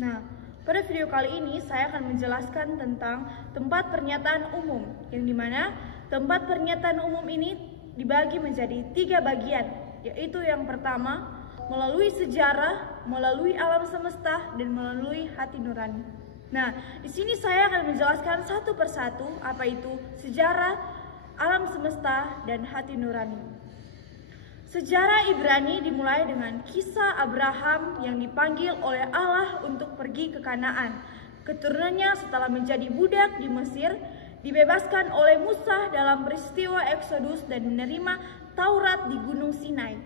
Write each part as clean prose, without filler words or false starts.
Nah, pada video kali ini saya akan menjelaskan tentang tempat pernyataan umum, yang dimana tempat pernyataan umum ini dibagi menjadi 3 bagian, yaitu yang pertama, melalui sejarah, melalui alam semesta, dan melalui hati nurani. Nah, di sini saya akan menjelaskan satu persatu apa itu sejarah, alam semesta, dan hati nurani. Sejarah Ibrani dimulai dengan kisah Abraham yang dipanggil oleh Allah untuk pergi ke Kanaan. Keturunannya setelah menjadi budak di Mesir, dibebaskan oleh Musa dalam peristiwa Eksodus dan menerima Taurat di Gunung Sinai.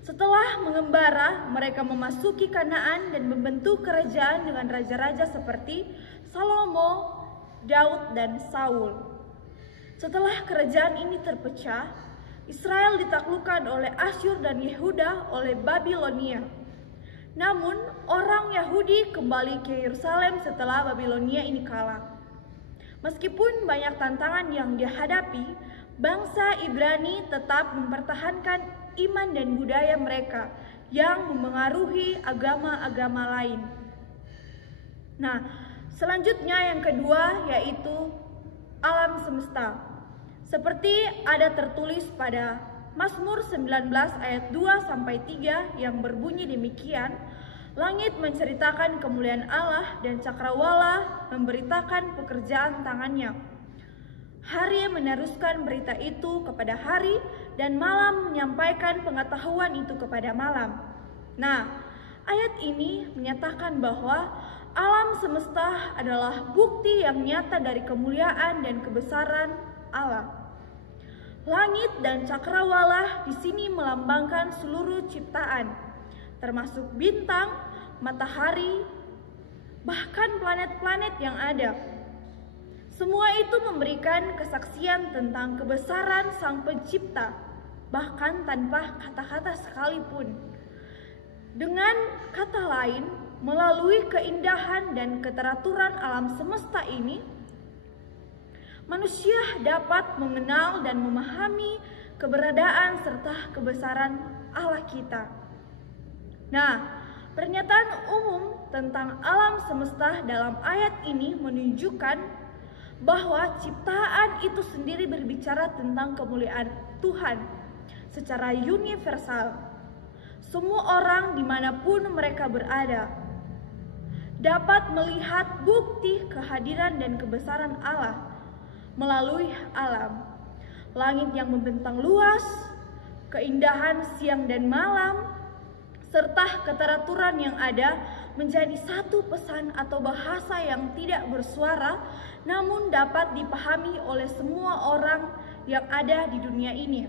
Setelah mengembara, mereka memasuki Kanaan dan membentuk kerajaan dengan raja-raja seperti Salomo, Daud, dan Saul. Setelah kerajaan ini terpecah, Israel ditaklukkan oleh Asyur dan Yehuda oleh Babilonia. Namun, orang Yahudi kembali ke Yerusalem setelah Babilonia ini kalah. Meskipun banyak tantangan yang dihadapi, bangsa Ibrani tetap mempertahankan iman dan budaya mereka yang memengaruhi agama-agama lain. Nah, selanjutnya yang kedua yaitu alam semesta. Seperti ada tertulis pada Mazmur 19 ayat 2-3 yang berbunyi demikian, langit menceritakan kemuliaan Allah dan cakrawala memberitakan pekerjaan tangannya. Hari meneruskan berita itu kepada hari dan malam menyampaikan pengetahuan itu kepada malam. Nah, ayat ini menyatakan bahwa alam semesta adalah bukti yang nyata dari kemuliaan dan kebesaran Allah. Langit dan cakrawala di sini melambangkan seluruh ciptaan, termasuk bintang, matahari, bahkan planet-planet yang ada. Semua itu memberikan kesaksian tentang kebesaran Sang Pencipta, bahkan tanpa kata-kata sekalipun. Dengan kata lain, melalui keindahan dan keteraturan alam semesta ini, manusia dapat mengenal dan memahami keberadaan serta kebesaran Allah kita. Nah, pernyataan umum tentang alam semesta dalam ayat ini menunjukkan bahwa ciptaan itu sendiri berbicara tentang kemuliaan Tuhan secara universal. Semua orang dimanapun mereka berada dapat melihat bukti kehadiran dan kebesaran Allah melalui alam, langit yang membentang luas, keindahan siang dan malam, serta keteraturan yang ada menjadi satu pesan atau bahasa yang tidak bersuara namun dapat dipahami oleh semua orang yang ada di dunia ini.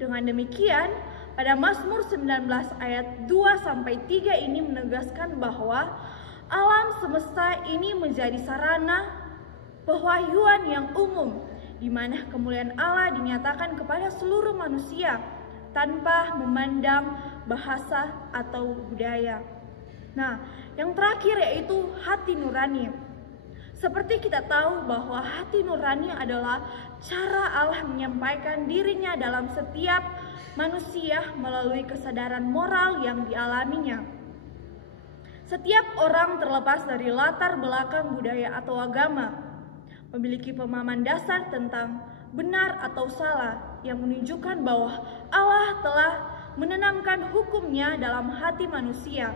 Dengan demikian, pada Mazmur 19 ayat 2-3 ini menegaskan bahwa alam semesta ini menjadi sarana pewahyuan yang umum, di mana kemuliaan Allah dinyatakan kepada seluruh manusia tanpa memandang bahasa atau budaya. Nah, yang terakhir yaitu hati nurani. Seperti kita tahu bahwa hati nurani adalah cara Allah menyampaikan dirinya dalam setiap manusia melalui kesadaran moral yang dialaminya. Setiap orang terlepas dari latar belakang budaya atau agama memiliki pemahaman dasar tentang benar atau salah yang menunjukkan bahwa Allah telah menanamkan hukumnya dalam hati manusia.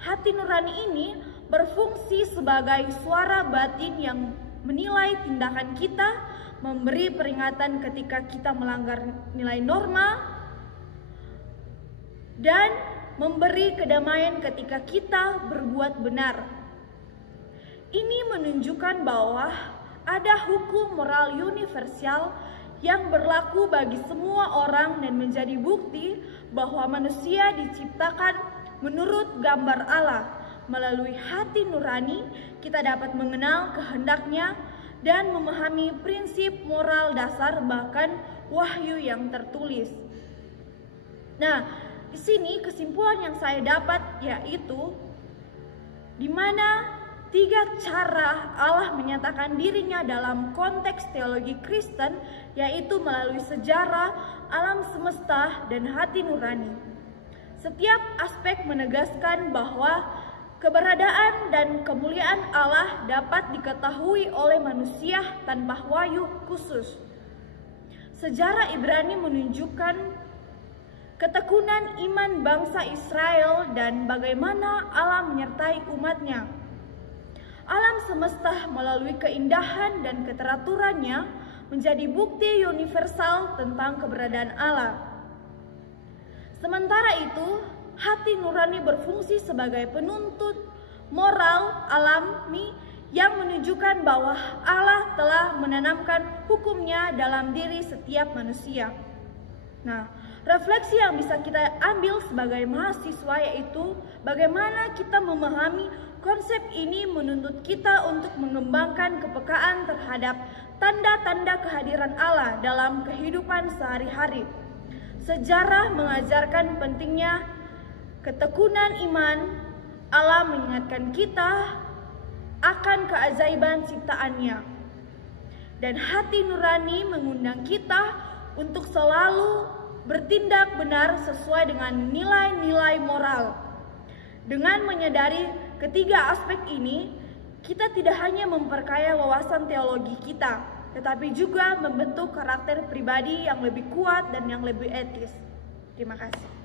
Hati nurani ini berfungsi sebagai suara batin yang menilai tindakan kita, memberi peringatan ketika kita melanggar nilai norma, dan memberi kedamaian ketika kita berbuat benar. Ini menunjukkan bahwa ada hukum moral universal yang berlaku bagi semua orang dan menjadi bukti bahwa manusia diciptakan menurut gambar Allah. Melalui hati nurani, kita dapat mengenal kehendaknya dan memahami prinsip moral dasar bahkan wahyu yang tertulis. Nah, di sini kesimpulan yang saya dapat yaitu di mana 3 cara Allah menyatakan dirinya dalam konteks teologi Kristen, yaitu melalui sejarah, alam semesta, dan hati nurani. Setiap aspek menegaskan bahwa Keberadaan dan kemuliaan Allah dapat diketahui oleh manusia tanpa wahyu khusus. Sejarah Ibrani menunjukkan ketekunan iman bangsa Israel dan bagaimana Allah menyertai umatnya. Alam semesta melalui keindahan dan keteraturannya menjadi bukti universal tentang keberadaan Allah. Sementara itu, hati nurani berfungsi sebagai penuntut moral alami yang menunjukkan bahwa Allah telah menanamkan hukumnya dalam diri setiap manusia. Nah, refleksi yang bisa kita ambil sebagai mahasiswa yaitu bagaimana kita memahami konsep ini menuntut kita untuk mengembangkan kepekaan terhadap tanda-tanda kehadiran Allah dalam kehidupan sehari-hari. Sejarah mengajarkan pentingnya ketekunan iman. Allah mengingatkan kita akan keajaiban ciptaannya. Dan hati nurani mengundang kita untuk selalu bertindak benar sesuai dengan nilai-nilai moral. Dengan menyadari ketiga aspek ini, kita tidak hanya memperkaya wawasan teologi kita, tetapi juga membentuk karakter pribadi yang lebih kuat dan yang lebih etis. Terima kasih.